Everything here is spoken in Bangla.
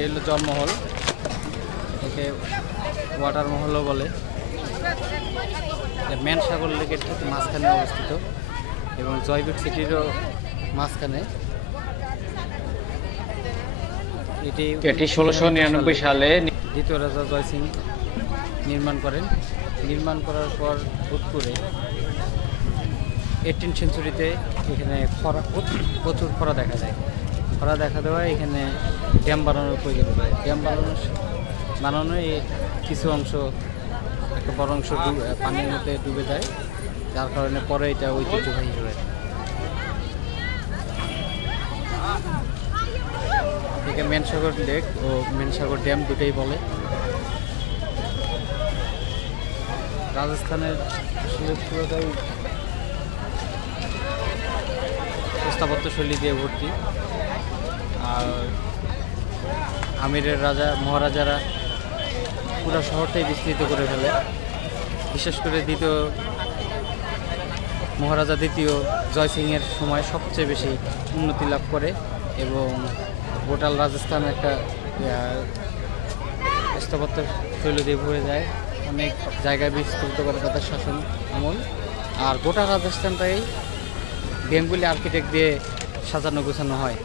এটি হলো জলমহল, একে ওয়াটার মহলও বলে। ম্যান সাগর লেকের ঠিক মাঝখানে অবস্থিত এবং জয়পুর সিটিরও মাঝখানে। এটি 1699 সালে দ্বিতীয় রাজা জয় সিং নির্মাণ করেন। নির্মাণ করার পর হুট করে 18 সেঞ্চুরিতে এখানে খরা, প্রচুর খরা দেখা যায়। খরা দেখা দেওয়ায় এখানে ড্যাম বানানোর প্রয়োজন হয়। ড্যাম বানানোয় কিছু অংশ, একটা বড় অংশ পানির মধ্যে ডুবে যায়, যার কারণে পরে এটা ঐতিহ্যবাহী হয়। একে মেনসাগর লেক ও মেনসাগর ড্যাম দুটোই বলে। রাজস্থানের আসলে পুরোটাই স্থাপত্য শৈলী দিয়ে ভর্তি। আর আমিরের রাজা মহারাজারা পুরো শহরটাই বিস্তৃত করে ফেলে। বিশেষ করে মহারাজা দ্বিতীয় জয় সিংয়ের সময় সবচেয়ে বেশি উন্নতি লাভ করে এবং গোটাল রাজস্থান একটা স্থাপত্য শৈলী দিয়ে ভরে যায়। অনেক জায়গায় বিস্তৃত করে তাদের শাসন আমল। আর গোটা রাজস্থানটাই বেঙ্গলি আর্কিটেক্ট দিয়ে সাজানো গোছানো হয়।